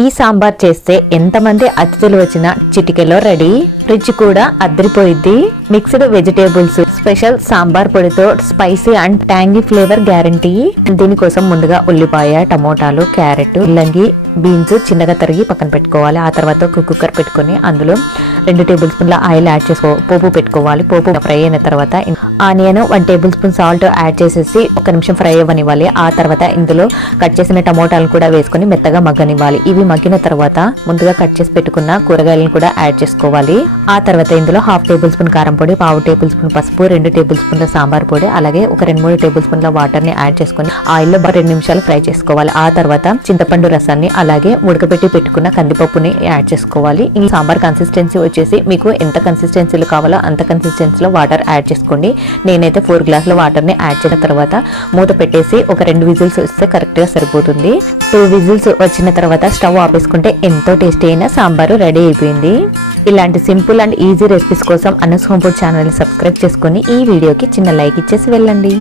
ఈ సాంబార్ చేస్తే ఎంతమంది అతిథులు వచ్చినా చిటికెలో రెడీ. ఫ్రిడ్జ్ కూడా అద్దరిపోయిద్ది. మిక్స్డ్ వెజిటేబుల్స్, స్పెషల్ సాంబార్ పొడితో spicy and tangy flavour guarantee. దీనికోసం ముందుగా ఉల్లిపాయ, టమోటాలు, క్యారెట్, ముల్లంగి, బీన్స్ చిన్నగా తరిగి పక్కన పెట్టుకోవాలి. ఆ తర్వాత ఒక కుక్కర్ పెట్టుకుని అందులో 2 టేబుల్ స్పూన్ల ఆయిల్ యాడ్ చేసుకో పోపు పెట్టుకోవాలి. పోపు ఫ్రై అయిన తర్వాత onion 1 table spoon salt add చేసేసి 1 నిమిషం ఫ్రై అవ్వనివ్వాలి. ఆ తర్వాత ఇందులో కట్ చేసిన టమోటాలు కూడా వేసుకొని మెత్తగా మగ్గనివ్వాలి. ఇవి మగ్గిన తర్వాత ముందుగా కట్ చేసి పెట్టుకున్న కూరగాయలను కూడా యాడ్ చేసుకోవాలి. ఆ తర్వాత ఇందులో 1/2 టేబుల్ స్పూన్ కారం పొడి, 1/2 టేబుల్ స్పూన్ పసుపు, 2 టేబుల్ స్పూన్ల సాంబార్ పొడి, అలాగే ఒక 2-3 టేబుల్ స్పూన్ల వాటర్ ని యాడ్ చేసుకుని ఆయిల్లో 2 నిమిషాలు ఫ్రై చేసుకోవాలి. ఆ తర్వాత చింతపండు రసాన్ని అలాగే ఉడకబెట్టి పెట్టుకున్న కందిపప్పుని యాడ్ చేసుకోవాలి. ఈ సాంబార్ కన్సిస్టెన్సీ వచ్చేసి మీకు ఎంత కన్సిస్టెన్సీలో కావాలో అంత కన్సిస్టెన్సీలో వాటర్ యాడ్ చేసుకోండి. నేనైతే 4 గ్లాసుల వాటర్ ని యాడ్ చేసిన తర్వాత మూత పెట్టేసి ఒక 2 విజిల్స్ వస్తే కరెక్ట్ గా సరిపోతుంది. 2 విజిల్స్ వచ్చిన తర్వాత స్టవ్ ఆపేసుకుంటే ఎంతో టేస్టీ అయిన సాంబారు రెడీ అయిపోయింది. ఇలాంటి సింపుల్ అండ్ ఈజీ రెసిపీస్ కోసం అనస్ హోమ్ ఫుడ్ ఛానల్ ని సబ్స్క్రైబ్ చేసుకొని ఈ వీడియోకి చిన్న లైక్ ఇచ్చేసి వెళ్ళండి.